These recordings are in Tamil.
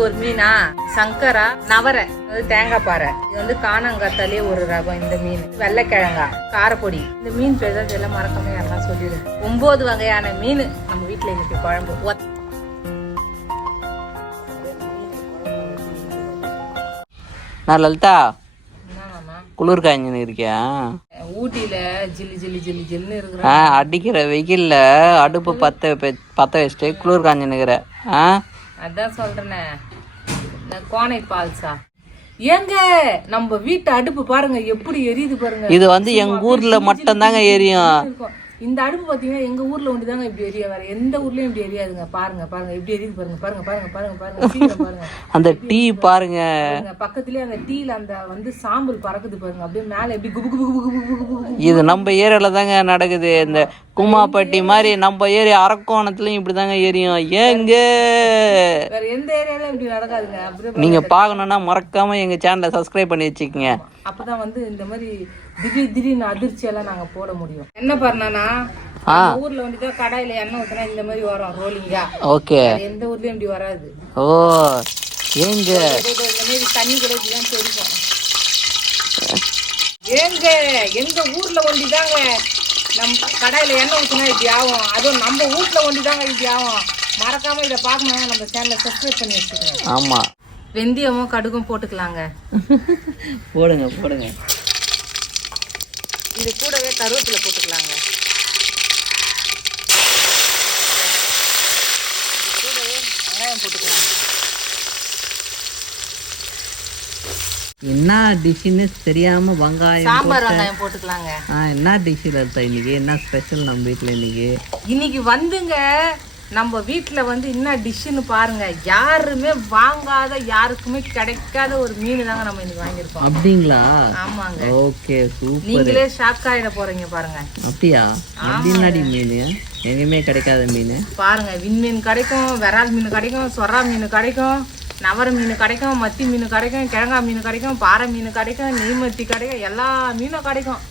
ஒரு மீனா? சங்கரா நவரை அது தேங்காய் பாறை. இது வந்து காணங்காத்தாலே ஒரு ரகம் இந்த மீன். வெள்ளைக்கிழங்கா காரப்பொடி. இந்த மீன் பேர் தான் எல்லாம் மறக்காம யாரெல்லாம் சொல்லிடு ஒன்பது வகையான மீன் நம்ம வீட்டுல இன்னைக்கு குழம்பு. நான் லலிதா? குளிர் காய்ஞ்சின்னு இருக்கியா? ஊட்டியில ஜில்லி ஜில்லி ஜில்லி ஜில்லுன்னு இருக்கிற ஆ அடிக்கிற வெயில்ல அடுப்பு பத்த பத்த வச்சுட்டு குளிர் ஆ? அதான் சொல்றேனே. இந்த கோனை பால்சா. ஏங்க நம்ம வீட்டு அடுப்பு பாருங்க எப்படி எரியுது பாருங்க. இது வந்து எங்க ஊர்ல மட்டும்தாங்க எரியும். இருக்கும். இந்த அடுப்பு பாத்தீங்கன்னா எங்க ஊர்ல ஒண்டி தாங்க இப்படி எரிய வேற எந்த ஊர்லயும் இப்படி எரியாதுங்க. பாருங்க பாருங்க. எப்படி எரியுது பாருங்க பாருங்க பாருங்க பாருங்க பாருங்க. பாருங்க. அந்த டீ பாருங்க. பக்கத்துலயே அந்த டீல அந்த வந்து சாம்பல் பறக்குது பாருங்க. அப்படியே மேல எப்படி குபு குபு குபு குபு குபு. இது நம்ம ஏரியால தாங்க நடக்குது. இந்த குமாப்பட்டி மாதிரி நம்ம ஏரியா அரக்கோணத்துலயும் இப்படி தாங்க எரியும். ஏங்க? வேற எந்த ஏரியாலும் இப்படி நடக்காதுங்க. நீங்க பார்க்கணும்னா மறக்காம எங்க சேனலை சப்ஸ்கிரைப் பண்ணி வச்சுக்கோங்க. அப்பதான் வந்து இந்த மாதிரி திடீர் திடீர்னு அதிர்ச்சி எல்லாம் நாங்க போட முடியும். என்ன பண்ணனா. ஊர்ல வந்துட்டு கடாயில எண்ணெய் ஊத்தினா இந்த மாதிரி வரும் ரோலிங்கா ஓகே. எந்த ஊர்லயும் இப்படி வராது. ஓ ஏங்க. இந்த மாதிரி தண்ணி கூட இப்படிதான் தெரியும். ஏங்க எங்க ஊர்ல ஒண்டிதாங்க நம்ம கடாயில எண்ணெய் ஊத்தினா இப்படி ஆகும். அதுவும் நம்ம வீட்ல ஒண்டிதாங்க இப்படி ஆகும். மறக்காம இதை பார்க்கணும் நம்ம சேனலை சப்ஸ்கிரைப் பண்ணி வச்சுக்கோங்க. ஆமா. வெந்தயமும் கடுகும் போட்டுக்கலாங்க. போடுங்க போடுங்க. இது கூடவே கருவேப்பிலை போட்டுக்கலாங்க. இது கூடவே வெங்காயம் போட்டுக்கலாங்க. என்ன டிஷ்ஷுன்னு தெரியாம வெங்காயம் சாம்பார் வெங்காயம் போட்டுக்கலாங்க. என்ன டிஷ்ஷில் இருக்கா இன்னைக்கு? என்ன ஸ்பெஷல் நம்ம வீட்டில் இன்னைக்கு? இன்னைக்கு வந்துங்க. நம்ம வீட்டில் வந்து என்ன டிஷ்ஷுன்னு பாருங்க. யாருமே வாங்காத யாருக்குமே கிடைக்காத ஒரு மீன் தாங்க நம்ம இன்னைக்கு வாங்கியிருக்கோம். அப்படிங்களா? ஆமாங்க. Okay super. நீங்களே ஷாக் ஆயிட போறீங்க பாருங்க. அப்படியா? எப்படின்னாடி மீன்? எங்கேயுமே கிடைக்காத மீன்? பாருங்க விண்மீன் கிடைக்கும் விரால் மீன் கிடைக்கும் சொரா மீன் கிடைக்கும் நவர மீன் கிடைக்கும் மத்தி மீன் கிடைக்கும் கிழங்கா மீன் கிடைக்கும் பாறை மீன் கிடைக்கும் நெய்மத்தி கிடைக்கும் எல்லா மீனும் கிடைக்கும்.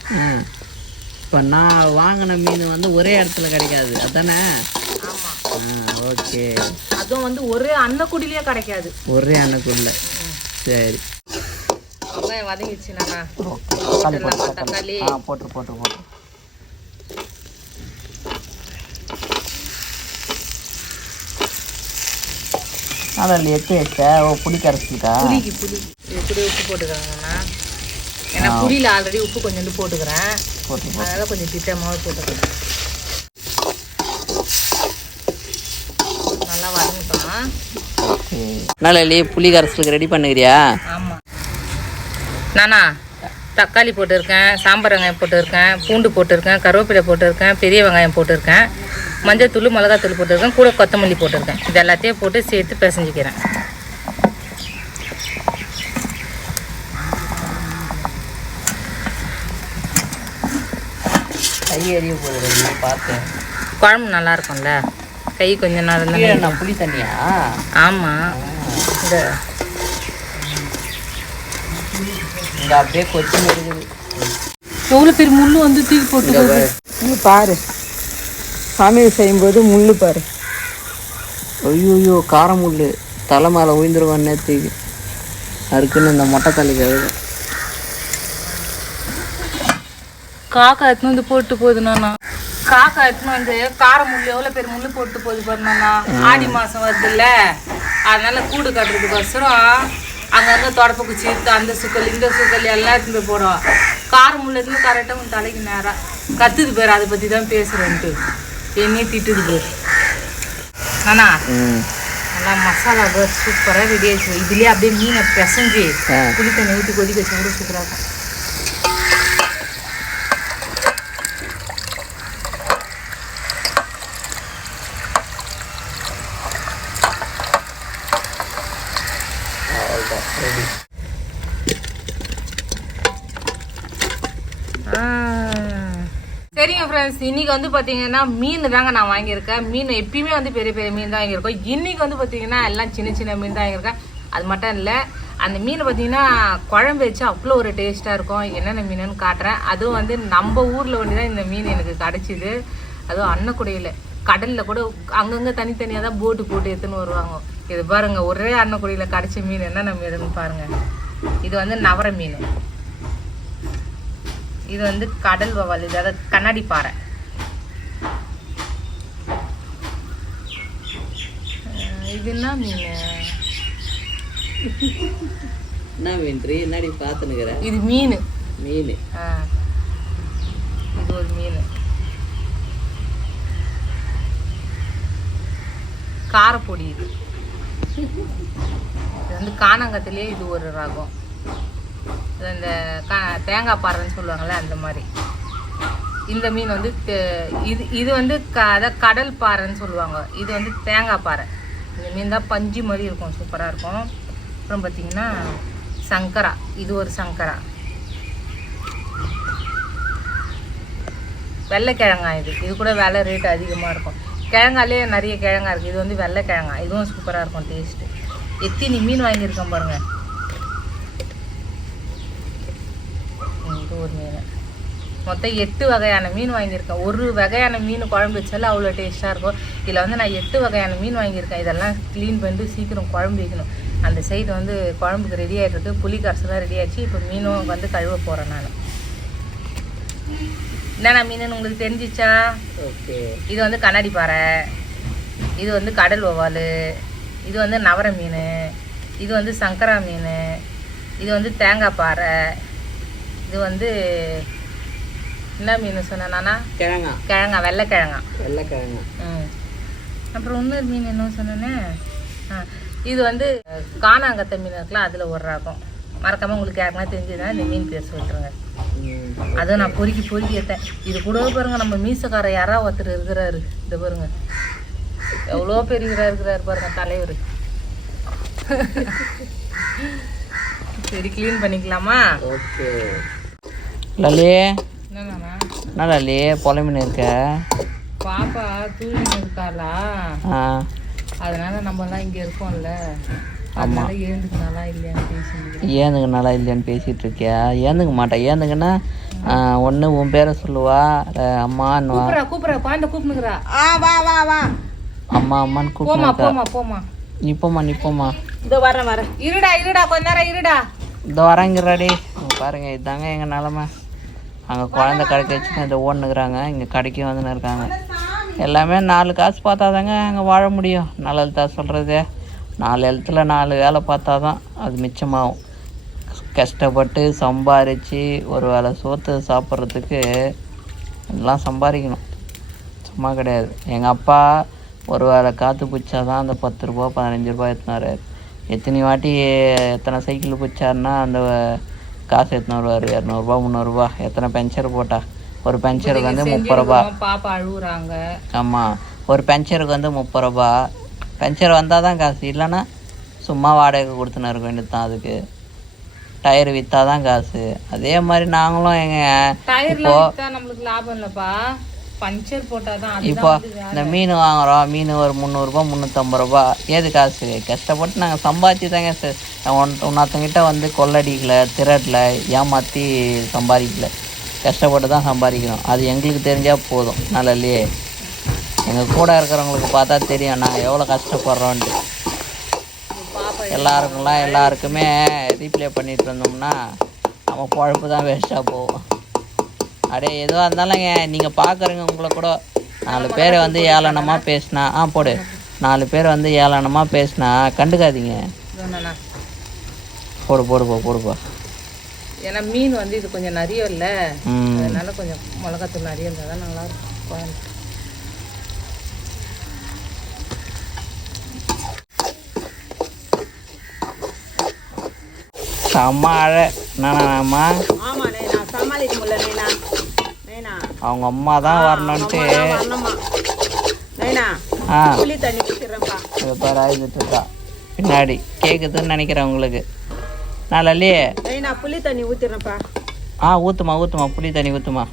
இப்போ நான் வாங்கின மீன் வந்து ஒரே இடத்துல கிடைக்காது. அதானே? ஆமா. ஓகே. அதுவும் வந்து ஒரே அன்னக்குடிலேயே கிடைக்காது. ஒரே அன்னைக்குள்ள சரி. வெங்காயம் வதங்கிச்சுண்ணா தக்காளி. போட்டு. போட்டு போட்டு அதில் எட்டு வச்ச ஓ புளி கரைச்சிருக்கா? புளிக்கு புளி. கூட உப்பு போட்டுக்கிறேங்கண்ணா ஏன்னா புளியில் ஆல்ரெடி உப்பு கொஞ்சோண்டு போட்டுக்கிறேன். போட்டு. அதனால கொஞ்சம் திட்டமாவே போட்டுக்கிறேன் நல்லா வதங்கிட்டோம் நாளையிலேயே புளி கரைசலுக்கு ரெடி பண்ணுகிறியா? ஆமாம் நானா தக்காளி போட்டிருக்கேன் சாம்பார் வெங்காயம் போட்டிருக்கேன் பூண்டு போட்டிருக்கேன் கருவேப்பிலை போட்டிருக்கேன் பெரிய வெங்காயம் போட்டிருக்கேன் மஞ்சத்தூள் மிளகாத்தூள் போட்டிருக்கேன் கூட கொத்தமல்லி போட்டிருக்கேன். இது எல்லாத்தையும் போட்டு சேர்த்து பிசைஞ்சிக்கிறேன். கை எறிய போகுது பார்த்தேன் குழம்பு நல்லா இருக்கும்ல. கை கொஞ்சம் நேரம் புளி தண்ணியா? ஆமாம் இந்த அப்படியே கொச்சி இருக்குது எவ்வளோ பெரிய முள்ளு வந்து தூக்கி போட்டு பாரு. சமையல் செய்யும்போது முள்ளு பாரு. ஐயோ காரம் முள்ளு. தலை மேலே உயிந்துருவான் நேற்றுக்கு அதுக்குன்னு இந்த மொட்டை தலைக்கு காக்கா எடுத்துன்னு வந்து போட்டு போகுது நானா. காக்கா எடுத்துன்னு வந்து கார முள்ளு எவ்வளோ பெரிய முள்ளு போட்டு போகுது பாரு நானா. ஆடி மாதம் வருதுல்ல. அதனால கூடு கட்டுறதுக்கோசரம் அங்கங்கே தொடப்ப குச்சி அந்த சுக்கல் இந்த சுக்கல் எல்லாம் போய் போடும் கார முள்ளு எடுத்துன்னு கரெக்டாக உன் தலைக்கு நேரம் கத்துது பேர் அதை பற்றி தான் பேசுகிறேன்ட்டு என்னையும் திட்டுது பேர். ம். நல்லா மசாலா பேர் சூப்பராக ரெடி ஆயிடுச்சு. இதுலேயே அப்படியே மீனை பிசைஞ்சு. புளி தண்ணி ஊற்றி கொதிக்க வச்சு கூட சூப்பராக இருக்கும். சரிங்க ஃப்ரெண்ட்ஸ் இன்னைக்கு வந்து பார்த்தீங்கன்னா மீன் தாங்க நான் வாங்கியிருக்கேன். மீன் எப்பயுமே வந்து பெரிய பெரிய மீன் தான் வாங்கியிருக்கோம். இன்னைக்கு வந்து பார்த்தீங்கன்னா எல்லாம் சின்ன சின்ன மீன் தான் வாங்கியிருக்கேன். அது மட்டும் இல்லை அந்த மீன் பார்த்தீங்கன்னா குழம்பு வச்சு அவ்வளோ ஒரு டேஸ்ட்டாக இருக்கும். என்னென்ன மீனுன்னு காட்டுறேன். அதுவும் வந்து நம்ம ஊரில் ஒன்று தான் இந்த மீன் எனக்கு கிடச்சிது. அதுவும் அன்னக்குடையில். கடலில் கூட அங்கங்கே தனித்தனியாக தான் போட்டு போட்டு எடுத்துன்னு வருவாங்க. இது பாருங்க ஒரே அன்னக்குடியில் கடிச்ச மீன் என்னென்ன மீனுன்னு பாருங்க. இது வந்து நவர மீன். இது வந்து கடல் வவால் இது அதாவது கண்ணாடி பாறை. இது என்ன மீன்? என்ன மீன்ரி என்னடி பார்த்துனுக்குற இது மீன். மீன். இது ஒரு மீன். காரப்பொடி இது. இது வந்து காணாங்கத்திலே இது ஒரு ரகம். இது இந்த கா- தேங்காய் பாறைன்னு சொல்லுவாங்கள்ல அந்த மாதிரி. இந்த மீன் வந்து இது இது வந்து க அதான் கடல் பாறைன்னு சொல்லுவாங்க. இது வந்து தேங்காய் பாறை. இந்த மீன் தான் பஞ்சு மாதிரி இருக்கும் சூப்பராக இருக்கும். அப்புறம் பார்த்தீங்கன்னா சங்கரா. இது ஒரு சங்கரா. வெள்ளைக்கிழங்கா இது. இது கூட விலை ரேட் அதிகமாக இருக்கும். கிழங்காலே நிறைய கிழங்கா இருக்குது இது வந்து வெள்ளை கிழங்கா. இதுவும் சூப்பராக இருக்கும் டேஸ்ட்டு எத்தினி மீன் வாங்கியிருக்கேன் பாருங்கள் இது ஒரு மீன். மொத்தம் எட்டு வகையான மீன் வாங்கியிருக்கேன் ஒரு வகையான மீன் குழம்பு வச்சாலும் அவ்வளோ டேஸ்ட்டாக இருக்கும். இதில் வந்து நான் எட்டு வகையான மீன் வாங்கியிருக்கேன். இதெல்லாம் க்ளீன் பண்ணிட்டு சீக்கிரம் குழம்பு வைக்கணும். அந்த சைடு வந்து குழம்புக்கு ரெடி ஆகிட்டு புளி கரைசலாம் ரெடி ஆயிடுச்சு. இப்போ மீனும் வந்து கழுவ போகிறேன் நான். என்னென்ன மீனுன்னு உங்களுக்கு தெரிஞ்சிச்சா? ஓகே. இது வந்து கண்ணாடி பாறை. இது வந்து கடல் வவ்வால் இது வந்து நவர மீன். இது வந்து சங்கரா மீன். இது வந்து தேங்காய் பாறை. இது வந்து என்ன மீன் சொன்னேன் நானா கிழங்கா கிழங்கா. வெள்ளைக்கிழங்கா வெள்ளைக்கிழங்கா ம். அப்புறம் இன்னொரு மீன் என்ன சொன்னேன்னு ஆ இது வந்து காணாங்கத்தை மீன் இருக்கலாம் அதில் ஒரு ரகம். மறக்காமல் உங்களுக்கு யாருக்குன்னா தெரிஞ்சதுன்னா இந்த மீன் பேர் சொல்லிட்டுருங்க. ம். அதை நான் பொறுக்கி பொறுக்கி எடுத்தேன். இது கூட பாருங்க நம்ம மீசக்கார யாரா ஒருத்தர் இருக்கிறாரு. இந்த பாருங்க. எவ்வளோ பெரியவரா இருக்கிறாரு பாருங்க தலைவர். சரி க்ளீன் பண்ணிக்கலாமா? ஓகே. லலே. என்னண்ணா என்ன லலே பொலை மீன் இருக்க? பாப்பா தூங்கின்னு இருக்காளா? ஆ. அதனால நம்ம எல்லாம் இங்க இருக்கோம்ல. பேசி ஏந்துங்க நல்லா இல்லையான்னு பேசிகிட்டு இருக்கியா? ஏந்துக்க மாட்டேன் ஏந்துங்கன்னா ஒன்று உன் பேரை சொல்லுவா அம்மான்னுவா கூப்பிட்றா அம்மா அம்மான்னு போமா கூப்பிட்டு போமா போமா நிப்போம்மா நிப்போம்மா இதோ வரேன் வரேன். இருடா இருடா கொஞ்ச நேரம் இருடா. இந்த வரங்கிறாடி. பாருங்க இதுதாங்க எங்கள் நிலமை. அங்கே குழந்த கடைக்கு வச்சுன்னு இதை ஓடுனுக்குறாங்க இங்கே கடைக்கு வந்துன்னு இருக்காங்க எல்லாமே நாலு காசு பார்த்தா தாங்க அங்கே வாழ முடியும். நல்ல எழுத்தா சொல்கிறது நாலு எழுத்துல நாலு வேலை பார்த்தா தான் அது மிச்சமாகும். கஷ்டப்பட்டு சம்பாரித்து ஒரு வேளை சோத்து சாப்பிட்றதுக்கு எல்லாம் சம்பாதிக்கணும். சும்மா கிடையாது. எங்கள் அப்பா ஒரு வேளை காற்று பிடிச்சா தான் அந்த பத்து ரூபா பதினஞ்சு ரூபா எடுத்துனாரு எத்தனை வாட்டி எத்தனை சைக்கிள் பிடிச்சாருன்னா அந்த காசு எடுத்துன்னு வருவார். இரநூறுபா முந்நூறுரூபா எத்தனை பஞ்சர் போட்டா? ஒரு பஞ்சருக்கு வந்து முப்பது ரூபா. பாப்பா அழுகுறாங்க ஆமாம் ஒரு பஞ்சருக்கு வந்து முப்பது ரூபா. பஞ்சர் வந்தால் தான் காசு இல்லைன்னா சும்மா வாடகை கொடுத்துன்னு இருக்க வேண்டியது தான் அதுக்கு. டயர் விற்றா தான் காசு. அதே மாதிரி நாங்களும் எங்கள் வித்தா நம்மளுக்கு லாபம் இல்லப்பா. பஞ்சர் அதுதான் இப்போ. இந்த மீன் வாங்குறோம். மீன் ஒரு முந்நூறுரூபா முந்நூற்றம்பது ரூபா ஏது காசு? கஷ்டப்பட்டு நாங்கள் சம்பாதிச்சு தாங்க ஒன் ஒன்றொருத்தங்கிட்ட வந்து கொள்ளடிக்கல திரட்டல ஏமாற்றி சம்பாதிக்கல. கஷ்டப்பட்டு தான் சம்பாதிக்கிறோம் அது எங்களுக்கு தெரிஞ்சால் போதும். நல்ல இல்லையே? எங்கள் கூட இருக்கிறவங்களுக்கு பார்த்தா தெரியும் நாங்கள் எவ்வளோ கஷ்டப்படுறோன்ட்டு. எல்லாருக்கும்லாம் எல்லாருக்குமே ரீப்ளே பண்ணிட்டு இருந்தோம்னா நம்ம பொழப்பு தான் வேஸ்ட்டாக போகும். அடே எதுவாக இருந்தாலும்ங்க நீங்கள் பார்க்குறீங்க உங்களை கூட நாலு பேர் வந்து ஏளனமாக பேசினா ஆ போடு. நாலு பேர் வந்து ஏளனமாக பேசினா கண்டுக்காதீங்க. போடு போடுப்பா போடுப்பா ஏன்னா மீன் வந்து இது கொஞ்சம் நிறைய இல்ல அதனால கொஞ்சம் மிளகாத்தூள் நிறைய இருந்தால் தான் நல்லா செம்ம அழை என்னண்ணாம்மா அவங்க அம்மா தான் வரணுன்ட்டு ஆ. புளி தண்ணி குடிச்சிடுறேன்ப்பா. இதை பாரு ஆயுதத்து இருக்கா. பின்னாடி கேட்குதுன்னு நினைக்கிறேன் உங்களுக்கு. நான் லல்லியே. புளி தண்ணி ஊத்திடுறேன்ப்பா. ஆ ஊற்றுமா ஊற்றுமா புளி தண்ணி ஊற்றுமா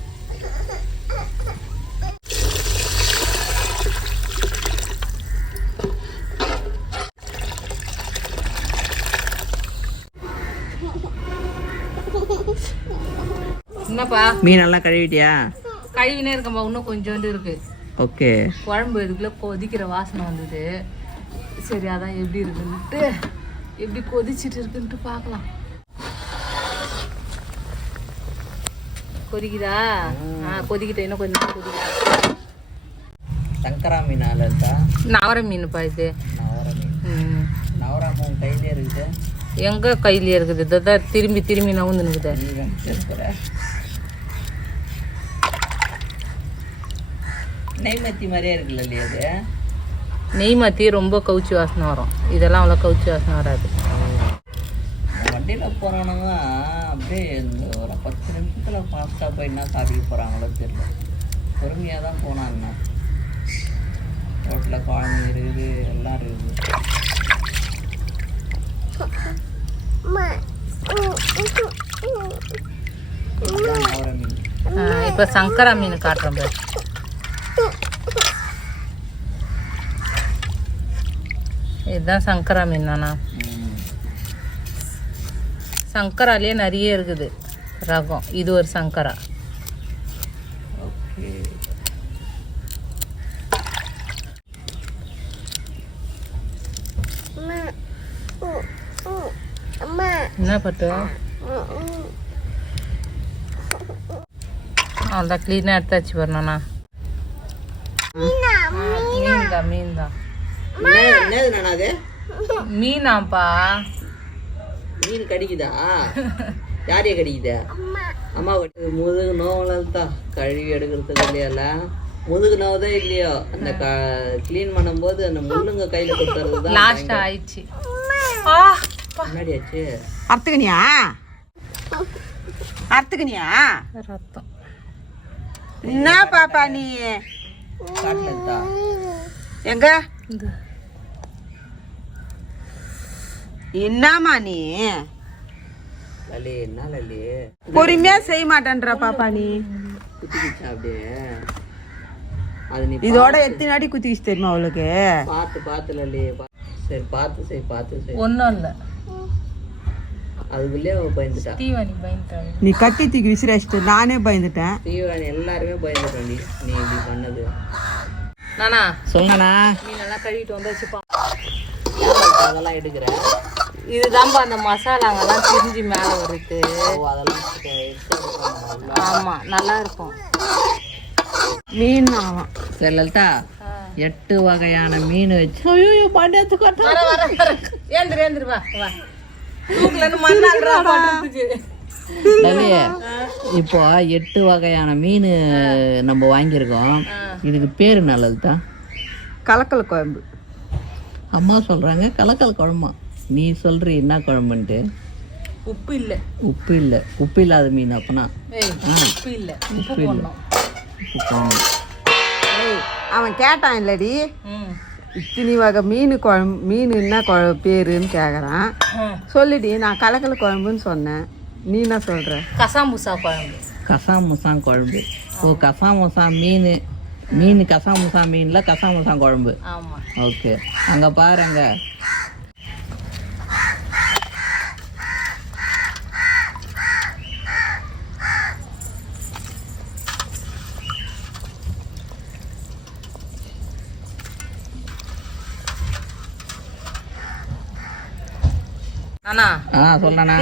மீன் நல்லா கழுவிட்டியா? கழுவினே இருக்கம்பா இன்னும் கொஞ்சோண்டு இருக்கு. ஓகே. குழம்பு இதுக்குள்ள கொதிக்கிற வாசனை வந்தது. சரி அதான் எப்படி இருக்குன்ட்டு எப்படி கொதிச்சிட்டு இருக்குன்ட்டு பார்க்கலாம். கொதிக்குதா? ஆ கொதிக்கிட்ட இன்னும் கொஞ்சம் கொதிக்கிட்டா சங்கரா மீனா லலிதா நவர மீனுப்பா இது. நவர மீன். நவரா மீன் கையிலே இருக்குது. எங்க கையில இருக்குது? இதான் திரும்பி திரும்பி நவுந்து நிக்குது நீ இருக்கிற நெய்மத்தி மாதிரியே இருக்குல்ல இல்லையா அது? நெய் மாற்றி ரொம்ப கவுச்சி வாசனை வரும். இதெல்லாம் அவ்வளோ கவுச்சி வாசனை வராது. வண்டியில் போகிறவனுங்க அப்படியே இந்த ஒரு பத்து நிமிஷத்தில் ஃபாஸ்ட்டாக போய் என்ன சாதிக்க போகிறாங்களோ தெரியல. பொறுமையாக தான் போனான்னா ரோட்டில் குழந்தை இருக்குது எல்லாம் இருக்குது. இப்போ சங்கரா மீன் காட்டுறேன் இதுதான் சங்கரா மீன் தானா. சங்கராலேயே நிறைய இருக்குது. ரகம். இது ஒரு சங்கரா. ஓகே. என்ன பட்டு? அதான் க்ளீனாக எடுத்தாச்சு வரணும்ண்ணா மீன் தான் மீன் தான் என்னது நானா அது மீனாப்பா மீன் கடிக்குதா? யாரைய கடிக்குதா? அம்மா முதுகு நோவெல்லாம் தான் கழுவி எடுக்கிறதுக்கு இல்லையால? முதுகு நோவுதோ இல்லையோ? அந்த க க்ளீன் பண்ணும்போது அந்த முள்ளுங்க கையில் கொடுத்துறது தான் லாஸ்ட் ஆயிடுச்சு. ஆ முன்னாடி ஆச்சு அறுத்துக்கனியா அறுத்துக்கனியா ரத்தம். என்ன பாப்பா நீ? எங்க இந்த என்னம்மா நீ? லலி என்ன லலி பொறுமையா செய்ய மாட்டேன்ற பாப்பா நீ. அப்படியே? அது நீ இதோட எத்தனை அடி குத்திக்கிச்சு தெரியுமா அவளுக்கு? பார்த்து பார்த்து லலி பா- சரி பார்த்து செய் பார்த்து செய் ஒன்றும் இல்லை. அதுக்குள்ளேயே அவ பயந்துட்டா. தீவனி பயந்துட்டாங்க. நீ கட்டி தூக்கி விசிறாச்சிட்டு நானே பயந்துட்டேன். தீவிரம் எல்லாருமே பயந்துட்டோம் நீ. நீ இப்படி பண்ணது. நானா? சொல்லுங்கண்ணா. மீனெல்லாம் கழுவிட்டு வந்தாச்சுப்பா. அதெல்லாம் எடுக்கிறேன். இதுதான்ப்பா அந்த மசாலாங்கெல்லாம் திரிஞ்சு மேலே வருது. ஆமாம் நல்லா இருக்கும். மீன் ஆகும் சரி லலிதா எட்டு வகையான மீன் வச்சு ஐயோ பாண்டியத்து கொட்டா வர வர வர. ஏந்திரு ஏந்திரு வா வா. இப்போ எட்டு வகையான மீன் நம்ம வாங்கியிருக்கோம். இதுக்கு பேர் என்ன லலிதா? கலக்கல் குழம்பு. அம்மா சொல்றாங்க கலக்கல் குழம்பா. நீ சொல்ற என்ன குழம்புன்ட்டு? உப்பு இல்லை உப்பு இல்லை உப்பு இல்லாத மீன் அப்பனா உப்பு இல்லை உப்பு போடணும். உப்பு குழம்பு ஏய், அவன் கேட்டான் இல்லடி. இத்தனி வகை மீன் குழம்பு மீன் என்ன குழ பேருன்னு கேட்குறான். சொல்லிடி நான் கலக்கல் குழம்புன்னு சொன்னேன். நீ என்ன சொல்ற? கசாம்புசா குழம்பு. கசாமுசான் குழம்பு. ஓ கசாமுசா மீன். மீன் கசாமுசா மீன்ல கசாமுசான் குழம்பு. ஆமாம் ஓகே. அங்க பாருங்க. அண்ணா ஆ சொல்லண்ணா.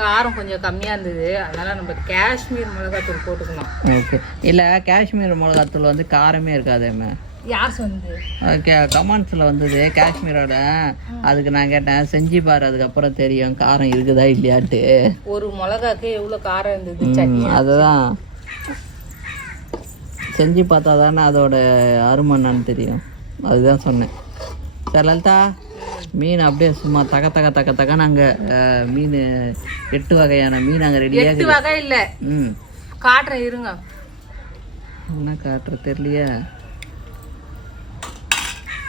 காரம் கொஞ்சம் கம்மியாக இருந்தது. அதனால நம்ம காஷ்மீர் மிளகாத்தூள் போட்டுக்கணும் ஓகே. இல்லை காஷ்மீர் மிளகாத்தூள் வந்து காரமே இருக்காதேம்மா. யார் சொன்னது? ஓகே கமெண்ட்ஸில் வந்தது காஷ்மீரோட. அதுக்கு நான் கேட்டேன் செஞ்சு பாரு அதுக்கப்புறம் தெரியும் காரம் இருக்குதா இல்லையாட்டு ஒரு மிளகாக்கு எவ்வளோ காரம் இருந்தது? அதுதான். செஞ்சு பார்த்தா தானே அதோட அருமை என்னன்னு தெரியும். அதுதான் சொன்னேன். சரி லலிதா. மீன் அப்படியே சும்மா தக தக தக தக நாங்கள் மீன் எட்டு வகையான மீன் அங்கே ரெடியாக எட்டு வகை இல்லை. ம். காட்டுறேன் இருங்க. என்ன காட்டுற தெரியலையே.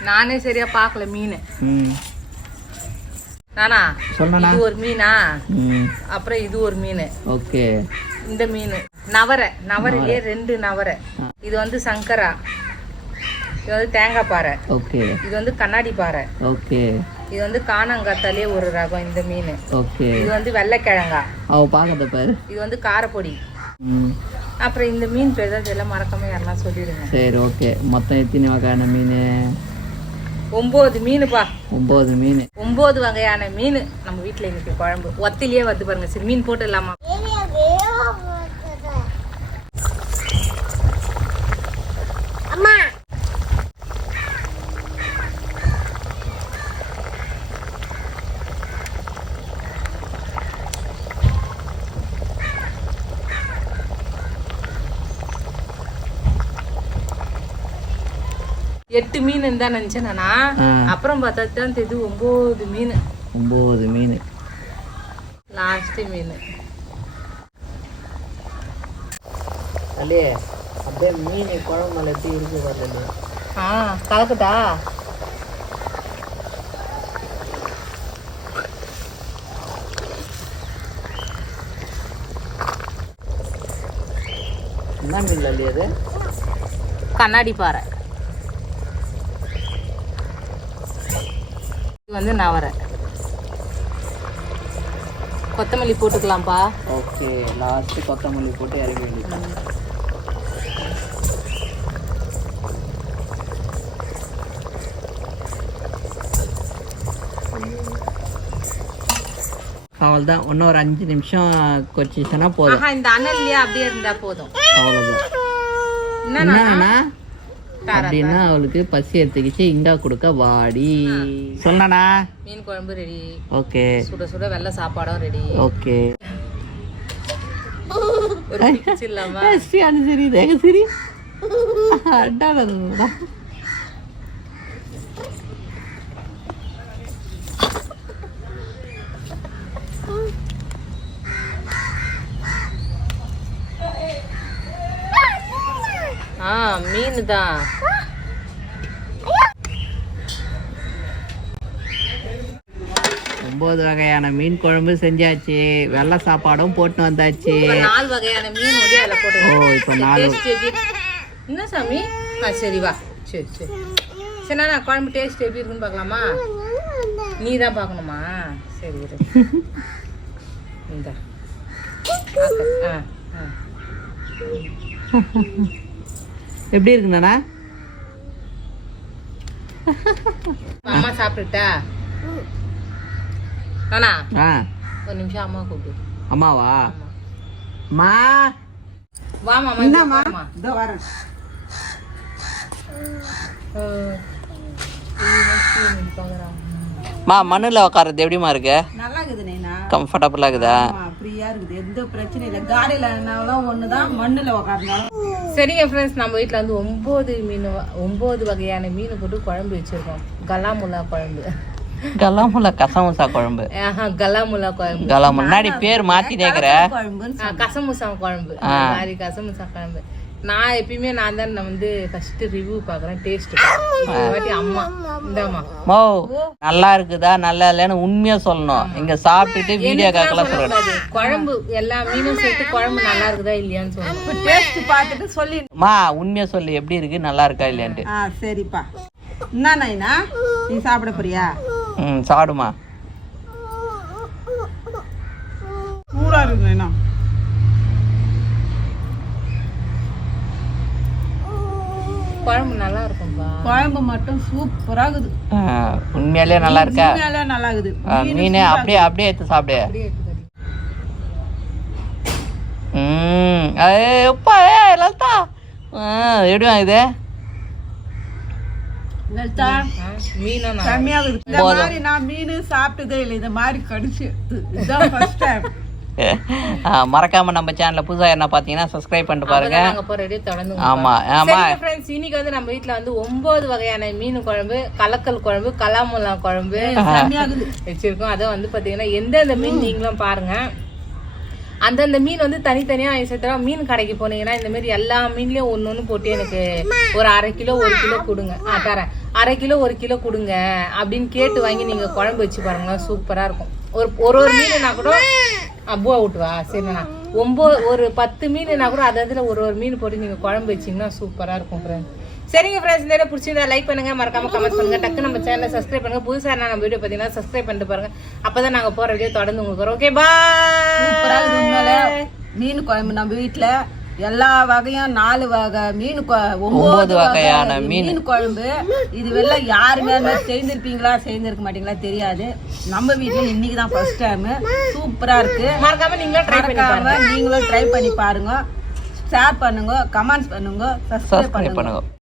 நானே சரியா பார்க்கல மீன். ம். நானா? சொல்லண்ணா இது ஒரு மீனா? ம். அப்புறம் இது ஒரு மீன். ஓகே. இந்த மீன். நவரை. நவரையிலே ரெண்டு நவரை. இது வந்து சங்கரா. இது வந்து தேங்காய் பாறை. ஓகே. இது வந்து கண்ணாடி பாறை. ஓகே. இது வந்து காணங்காத்தாலே ஒரு ரகம் இந்த மீன். ஓகே. இது வந்து வெள்ளைக்கிழங்கா. அவ பார்க்கறத பாரு. இது வந்து காரப்பொடி. ம். அப்புறம் இந்த மீன் பேர் தான் இதெல்லாம் மறக்காம யாரெல்லாம் சொல்லிடுங்க. சரி ஓகே. மொத்தம் எத்தனை வகையான மீன்? ஒம்பது மீனுப்பா ஒம்பது மீன். ஒம்பது வகையான மீன் நம்ம வீட்டில் இன்னைக்கு குழம்பு. ஒத்திலேயே வந்து பாருங்க சரி மீன் போட்டு எட்டு மீன் இருந்தா நினைச்சேன். அப்புறம் பார்த்தா தான் தெரியுது ஒம்பது மீன். ஒம்பது மீன். லாஸ்ட் மீன். அல்லே அப்படியே மீன் குழம்புல எப்படி இருக்கு பார்த்து ஆ கலக்குதா என்ன மீன் அல்லி அது? கண்ணாடி பாறை. இது வந்து நவரை கொத்தமல்லி போட்டுக்கலாம்ப்பா. ஓகே லாஸ்ட்டு கொத்தமல்லி போட்டு இறக்க வேண்டியது அவ்வளோதான் இன்னும் ஒரு அஞ்சு நிமிஷம் கொச்சிச்சுன்னா போதும். இந்த அனல்லையே அப்படியே இருந்தா போதும். அவ்வளோதான் என்னன்னா அப்படின்னா அவளுக்கு பசி எடுத்துக்கிச்சு இங்கா கொடுக்க வாடி சொன்னானா மீன் குழம்பு ரெடி ஓகே சுட சுட வெள்ளை சாப்பாடும் ரெடி ஓகே சரி எங்க சரி அடாடா ஆ மீன் தான் ஒம்பது வகையான மீன் குழம்பு செஞ்சாச்சு. வெள்ளை சாப்பாடும் போட்டு வந்தாச்சு. நாலு வகையான மீன் ஒரே அதில் ஓ போட்டு இப்போ நாலு. என்ன சாமி? ஆ சரி வா. சரி சரி. சரி நான் குழம்பு டேஸ்ட் எப்படி இருக்குன்னு பார்க்கலாமா? நீ தான் பார்க்கணுமா? சரி இரு இந்த. ஆ ஆ. எப்படி இருக்குண்ணா அம்மா சாப்பிட்டுட்டா? நானா? ஆ. ஒரு நிமிஷம் அம்மா கூப்பிடு. அம்மாவா? அம்மா. வா மாமா வாம்மா. இதோ வரேன். மா மண்ணில் உட்காரது எப்படிமா இருக்கு? நல்லா இருக்குது நைனா கம்ஃபர்டபுளாக இருக்குதா? ஃப்ரீயா இருக்குது. எந்த பிரச்சனையும் இல்லை. காடியில் என்னாலும் ஒன்று தான் மண்ணில் உக்காந்தாலும் சரிங்க ஃப்ரெண்ட்ஸ் நம்ம வீட்டில் வந்து ஒம்பது மீன் ஒம்பது வகையான மீன் போட்டு குழம்பு வச்சுருக்கோம். கலாமுல்லா குழம்பு. கலாமுல கசமுசா குழம்பு. ஆஹா கலாமுல்லா குழம்பு. முன்னாடி பேர் மாத்தி ஆ, கசமுசா குழம்பு. கசமுசா குழம்பு. நான் எப்பயுமே நான் தான் வந்து ஃபர்ஸ்ட் ரிவ்யூ பார்க்குறேன் டேஸ்ட் வாட்டி அம்மா இந்தாம்மா. மோ நல்லா இருக்குதா நல்லா இல்லைன்னு உண்மையா சொல்லணும். இங்க சாப்பிட்டுட்டு வீடியோ காக்கெல்லாம் சொல்லணும் குழம்பு எல்லா மீனும் சேர்த்து குழம்பு நல்லா இருக்குதா இல்லையான்னு சொல்லணும். டேஸ்ட் பார்த்துட்டு சொல்லி மா உண்மையா சொல்லு எப்படி இருக்கு நல்லா இருக்கா இல்லையான்ட்டு. ஆ சரிப்பா. என்ன நைனா நீ சாப்பிட போறியா? ம் சாப்பிடுமா. சூடாக இருக்கு நைனா. குழம்பு நல்லா இருக்கும்பா குழம்பு மட்டும் சூப்பராக இருக்குது ஆ, உண்மையாலே நல்லா இருக்கா உண்மையாலே நல்லா இருக்குது மீன் அப்படியே அப்படியே எடுத்து சாப்பிடு. ம் எப்பா ஏ லலிதா. எப்படி நல்லா செம்மையாக இருக்குது இந்த மாதிரி நான் மீன் சாப்பிட்டதே இல்லை. இந்த மாதிரி கடிச்சு இதுதான் ஃபர்ஸ்ட் டைம் மறக்காம நம்ம சேனல்ல புதுசா என்ன பாத்தீங்கன்னா சப்ஸ்கிரைப் பண்ணிட்டு பாருங்க. தொடர்ந்து ஆமா இன்னைக்கு வந்து நம்ம வீட்ல வந்து ஒன்பது வகையான மீன் குழம்பு கலக்கல் குழம்பு கலாமுல்லா குழம்பு வச்சிருக்கோம். அதை வந்து பாத்தீங்கன்னா எந்தெந்த மீன் நீங்களும் பாருங்க. அந்தந்த மீன் வந்து தனித்தனியா சேர்த்தா மீன் கடைக்கு போனீங்கன்னா இந்த மாதிரி எல்லா மீன்லயும் ஒண்ணு ஒண்ணு போட்டு எனக்கு ஒரு அரை கிலோ ஒரு கிலோ கொடுங்க. ஆ தரேன். அரை கிலோ ஒரு கிலோ கொடுங்க அப்படின்னு கேட்டு வாங்கி நீங்க குழம்பு வச்சு பாருங்களேன். சூப்பரா இருக்கும். ஒரு ஒரு ஒரு மீனுனா கூட அப்புவா ஊட்டுவா சரிண்ணா ஒம்பது ஒரு பத்து மீன்னா கூட அது அதில் ஒரு ஒரு மீன் போட்டு நீங்கள் குழம்பு வச்சிங்கன்னா சூப்பராக இருக்கும் ஃப்ரெண்ட்ஸ் சரிங்க ஃப்ரெண்ட்ஸ் இந்த வீடியோ பிடிச்சிருந்தா லைக் பண்ணுங்கள் மறக்காம கமெண்ட் பண்ணுங்க. டக்கு நம்ம சேனலை சப்ஸ்கிரைப் பண்ணுங்கள் புதுசாக நம்ம வீடியோ பார்த்தீங்கன்னா சப்ஸ்கிரைப் பண்ணிட்டு பாருங்கள் அப்போ தான் நாங்கள் போகிற வீடியோ தொடர்ந்து உங்களுக்கு வரும். ஓகே சூப்பராக பாய் மீன் குழம்பு நம்ம வீட்டில் எல்லா வகையும் நாலு வகை மீன் கொ- ஒன்பது வகையான வகை மீன். குழம்பு. இது வெள்ளம் யாருமே அந்த செய்திருப்பீங்களா செய்திருக்க மாட்டீங்களா தெரியாது. நம்ம வீட்டுல இன்னைக்கு தான் ஃபர்ஸ்ட் டைம் சூப்பரா இருக்கு. மறக்காம நீங்களும் ட்ரை பண்ணி நீங்களும் ட்ரை பண்ணி பாருங்க. ஷேர் பண்ணுங்க கமெண்ட்ஸ் பண்ணுங்க சப்ஸ்கிரைப் பண்ணுங்க.